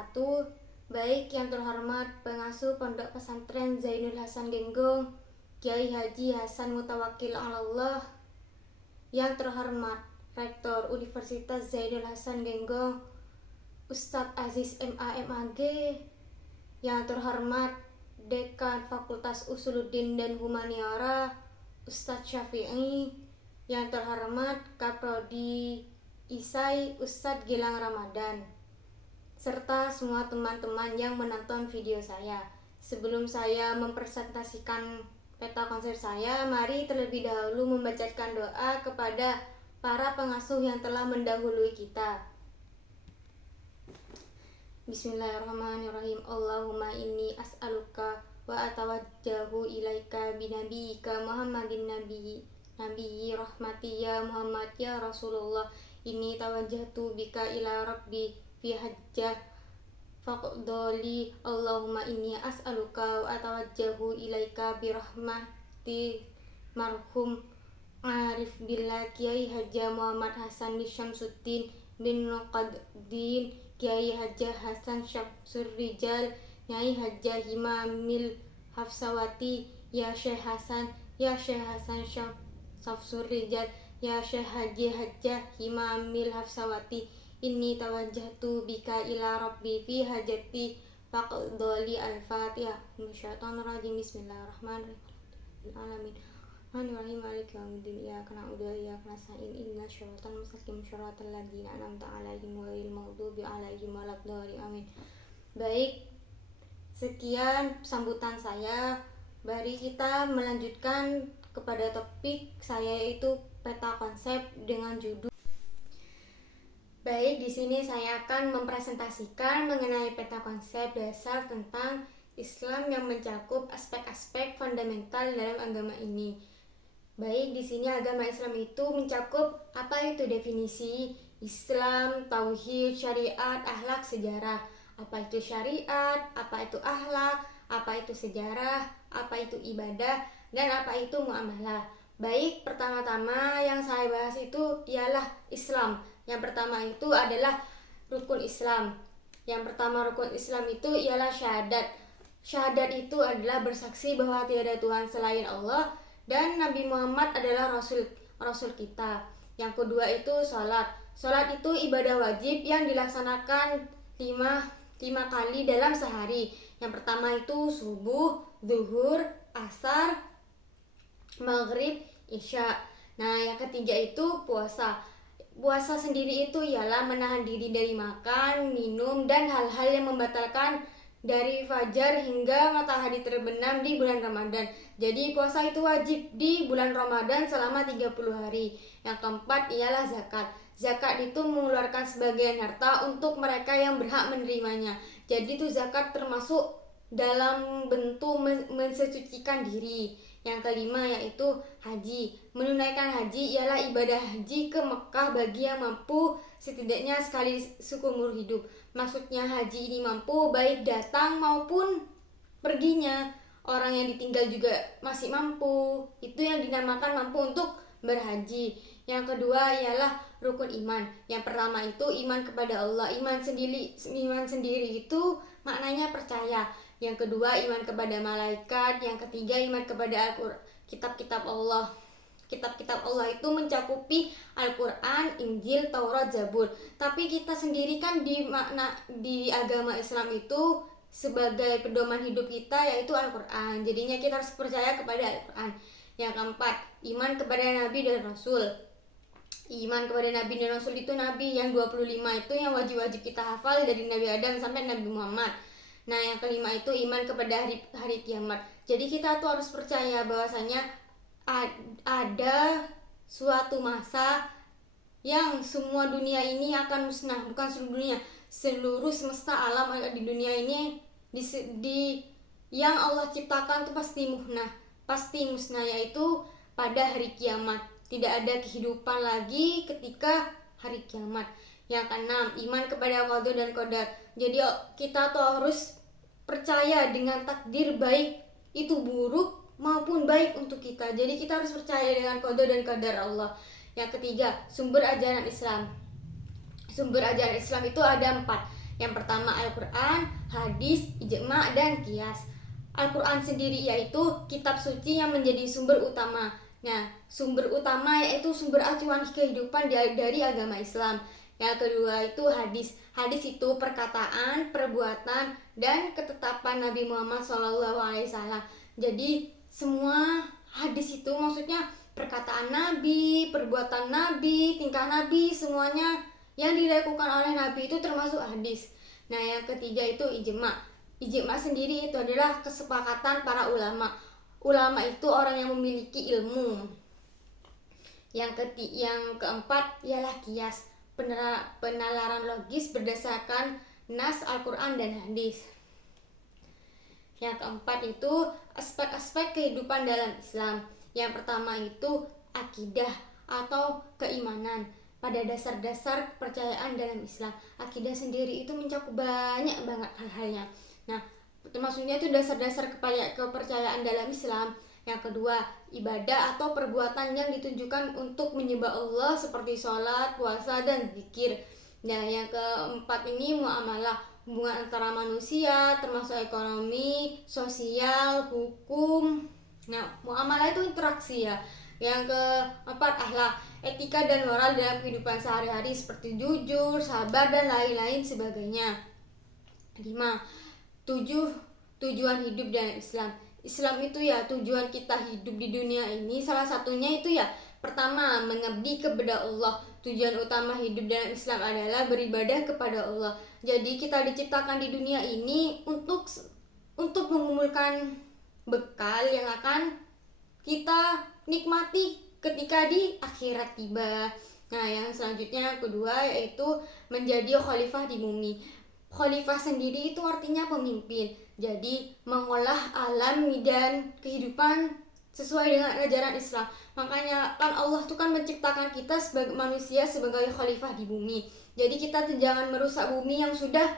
wabarakatuh. Baik yang terhormat pengasuh Pondok Pesantren Zainul Hasan Genggong, Kiai Haji Hasan Mutawakil Allah. Yang terhormat Rektor Universitas Zainul Hasan Genggong, Ustadz Aziz MAG. Yang terhormat Dekan Fakultas Usuluddin dan Humaniora, Ustadz Syafi'i. Yang terhormat Kaprodi Isai, Ustadz Gilang Ramadan, serta semua teman-teman yang menonton video saya. Sebelum saya mempresentasikan peta konsep saya, mari terlebih dahulu membacakan doa kepada para pengasuh yang telah mendahului kita. Bismillahirrahmanirrahim. Allahumma inni as'aluka wa atawajjahu ilaika binabiyika Muhammadin nabiyyi rahmati ya Muhammad ya Rasulullah. Ini tawajjahtu bika ila rabbi fi hajjah faqdoli. Allahumma inni as'aluka wa atawajjahu ilaika birahmati marhum Arif billah Kiai Haji Muhammad Hasan Syamsuddin bin Nuqaddin, Kiai Haji Hasan Syamsur Rijal, Nyai Haji Himamil Hafsawati, ya Syekh Hasan Syamsur Rijal, ya Syekh Haji Himamil Hafsawati. Ini tawajjahtu bika ila rabbi fi hajati faqdoli. Al-Fatihah. Bismillahirrahmanirrahim. Bismillahirrahmanirrahim. Bismillahirrahmanirrahim. Maliki yaumiddin. Iyyaka na'budu wa iyyaka nasta'in. Ihdinas siratal mustaqim. Shiratal ladzina an'amta 'alaihim ghairil maghdubi 'alaihim waladdallin. Amin. Baik, sekian sambutan saya. Mari kita melanjutkan kepada topik saya, yaitu peta konsep dengan judul. Baik, di sini saya akan mempresentasikan mengenai peta konsep dasar tentang Islam yang mencakup aspek-aspek fundamental dalam agama ini. Baik, di sini agama Islam itu mencakup apa itu definisi Islam, tauhid, syariat, akhlak, sejarah. Apa itu syariat, apa itu akhlak, apa itu sejarah, apa itu ibadah, dan apa itu muamalah. Baik, pertama-tama yang saya bahas itu ialah Islam. Yang pertama itu adalah rukun Islam. Yang pertama rukun Islam itu ialah syahadat. Syahadat itu adalah bersaksi bahwa tiada Tuhan selain Allah dan Nabi Muhammad adalah Rasul kita. Yang kedua itu sholat. Sholat itu ibadah wajib yang dilaksanakan lima kali dalam sehari. Yang pertama itu subuh, zuhur, asar, maghrib, isya. Nah, yang ketiga itu puasa. Puasa sendiri itu ialah menahan diri dari makan, minum, dan hal-hal yang membatalkan dari fajar hingga matahari terbenam di bulan Ramadan. Jadi puasa itu wajib di bulan Ramadan selama 30 hari. Yang keempat ialah zakat. Zakat itu mengeluarkan sebagian harta untuk mereka yang berhak menerimanya. Jadi itu zakat termasuk dalam bentuk mensucikan diri. Yang kelima yaitu haji. Menunaikan haji ialah ibadah haji ke Mekah bagi yang mampu setidaknya sekali seumur hidup. Maksudnya haji ini mampu baik datang maupun perginya. Orang yang ditinggal juga masih mampu. Itu yang dinamakan mampu untuk berhaji. Yang kedua ialah rukun iman. Yang pertama itu iman kepada Allah. Iman sendiri itu maknanya percaya. Yang kedua iman kepada malaikat. Yang ketiga iman kepada kitab-kitab Allah. Kitab-kitab Allah itu mencakupi Al-Quran, Injil, Taurat, Zabur. Tapi kita sendiri kan di agama Islam itu sebagai pedoman hidup kita yaitu Al-Quran. Jadinya kita harus percaya kepada Al-Quran. Yang keempat, iman kepada Nabi dan Rasul. Iman kepada Nabi dan Rasul itu Nabi yang 25 itu yang wajib-wajib kita hafal dari Nabi Adam sampai Nabi Muhammad. Nah, yang kelima itu iman kepada hari kiamat. Jadi kita tuh harus percaya bahwasanya ada suatu masa yang semua dunia ini akan musnah. Bukan seluruh dunia, seluruh semesta alam di dunia ini yang Allah ciptakan itu pasti musnah, yaitu pada hari kiamat. Tidak ada kehidupan lagi ketika hari kiamat. Yang keenam, iman kepada qada dan qadar. Jadi kita tuh harus percaya dengan takdir, baik itu buruk maupun baik untuk kita. Jadi kita harus percaya dengan qada dan qadar Allah. Yang ketiga, sumber ajaran Islam. Sumber ajaran Islam itu ada 4. Yang pertama Al-Quran, hadis, ijma, dan qiyas. Al-Quran sendiri yaitu kitab suci yang menjadi sumber utama. Nah, sumber utama yaitu sumber acuan kehidupan dari agama Islam. Yang kedua itu hadis. Hadis itu perkataan, perbuatan, dan ketetapan Nabi Muhammad SAW. Jadi semua hadis itu maksudnya perkataan Nabi, perbuatan Nabi, tingkah Nabi, semuanya yang dilakukan oleh Nabi itu termasuk hadis. Nah, yang ketiga itu ijma. Ijma sendiri itu adalah kesepakatan para ulama. Ulama itu orang yang memiliki ilmu. Yang keempat ialah qiyas, penalaran logis berdasarkan nas Al-Quran dan hadis. Yang keempat itu aspek-aspek kehidupan dalam Islam. Yang pertama itu akidah atau keimanan. Pada dasar-dasar kepercayaan dalam Islam, akidah sendiri itu mencakup banyak banget hal-halnya. Nah, maksudnya itu dasar-dasar kepercayaan dalam Islam. Yang kedua, ibadah atau perbuatan yang ditunjukkan untuk menyembah Allah seperti sholat, puasa, dan zikir. Nah, yang keempat ini muamalah, hubungan antara manusia termasuk ekonomi, sosial, hukum. Nah, muamalah itu interaksi ya. Yang keempat akhlak, etika dan moral dalam kehidupan sehari-hari seperti jujur, sabar, dan lain-lain sebagainya. 5. Tujuan hidup dalam Islam. Islam itu ya tujuan kita hidup di dunia ini, salah satunya itu ya pertama mengabdi kepada Allah. Tujuan utama hidup dalam Islam adalah beribadah kepada Allah. Jadi kita diciptakan di dunia ini untuk mengumpulkan bekal yang akan kita nikmati ketika di akhirat tiba. Nah, yang selanjutnya kedua yaitu menjadi khalifah di bumi. Khalifah sendiri itu artinya pemimpin. Jadi mengolah alam dan kehidupan sesuai dengan ajaran Islam. Makanya kan Allah tuh kan menciptakan kita sebagai manusia sebagai khalifah di bumi. Jadi kita tuh jangan merusak bumi yang sudah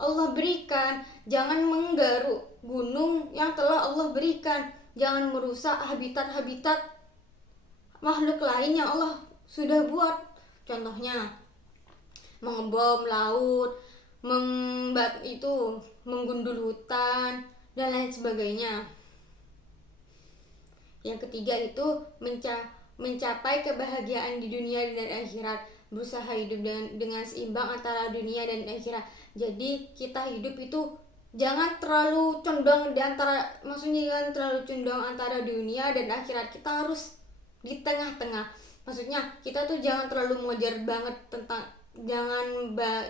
Allah berikan. Jangan menggaruk gunung yang telah Allah berikan. Jangan merusak habitat-habitat makhluk lain yang Allah sudah buat. Contohnya mengebom laut, menggundul hutan, dan lain sebagainya. Yang ketiga itu mencapai kebahagiaan di dunia dan akhirat, berusaha hidup dengan seimbang antara dunia dan akhirat. Jadi kita hidup itu jangan terlalu condong antara dunia dan akhirat. Kita harus di tengah-tengah. Maksudnya kita tuh jangan terlalu mengejar banget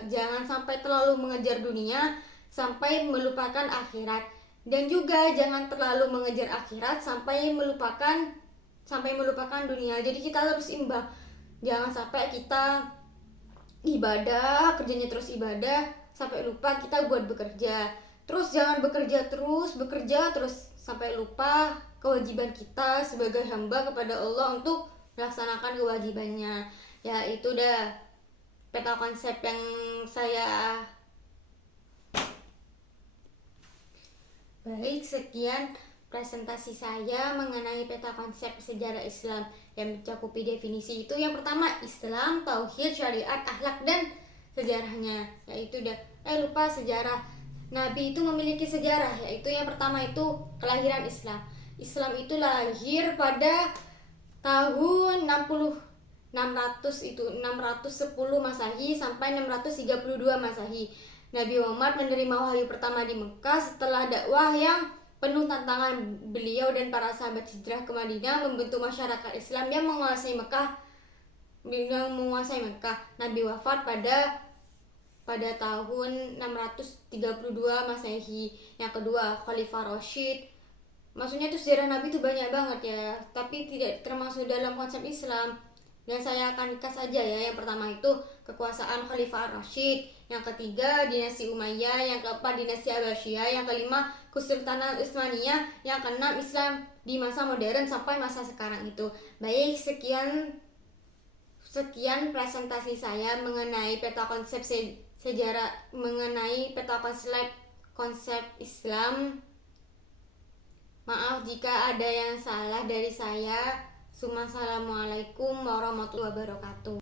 jangan sampai terlalu mengejar dunia sampai melupakan akhirat, dan juga jangan terlalu mengejar akhirat sampai melupakan dunia. Jadi kita harus imbang. Jangan sampai kita ibadah, kerjanya terus ibadah sampai lupa kita buat bekerja. Terus jangan bekerja terus sampai lupa kewajiban kita sebagai hamba kepada Allah untuk melaksanakan kewajibannya. Ya, itu dah peta konsep yang saya. Baik, sekian presentasi saya mengenai peta konsep sejarah Islam yang mencakupi definisi itu. Yang pertama Islam, tauhid, syariat, akhlak, dan sejarahnya. Yaitu lupa sejarah. Nabi itu memiliki sejarah, yaitu yang pertama itu kelahiran Islam. Islam itu lahir pada tahun 610 Masehi sampai 632 Masehi. Nabi Muhammad menerima wahyu pertama di Mekah setelah dakwah yang penuh tantangan. Beliau dan para sahabat hijrah ke Madinah membentuk masyarakat Islam yang menguasai Mekah. Nabi wafat pada tahun 632 Masehi. Yang kedua, Khalifah Rasyid. Maksudnya itu sejarah Nabi itu banyak banget ya, tapi tidak termasuk dalam konsep Islam. Dan saya akan ringkas saja ya. Yang pertama itu kekuasaan Khalifah Rasyid. Yang ketiga, dinasti Umayyah. Yang keempat, dinasti Abbasiyah. Yang kelima, Kesultanan Utsmaniyah. Yang keenam, Islam di masa modern sampai masa sekarang itu. Baik, sekian presentasi saya mengenai peta konsep sejarah, mengenai peta konsep Islam. Maaf jika ada yang salah dari saya. Assalamualaikum warahmatullahi wabarakatuh.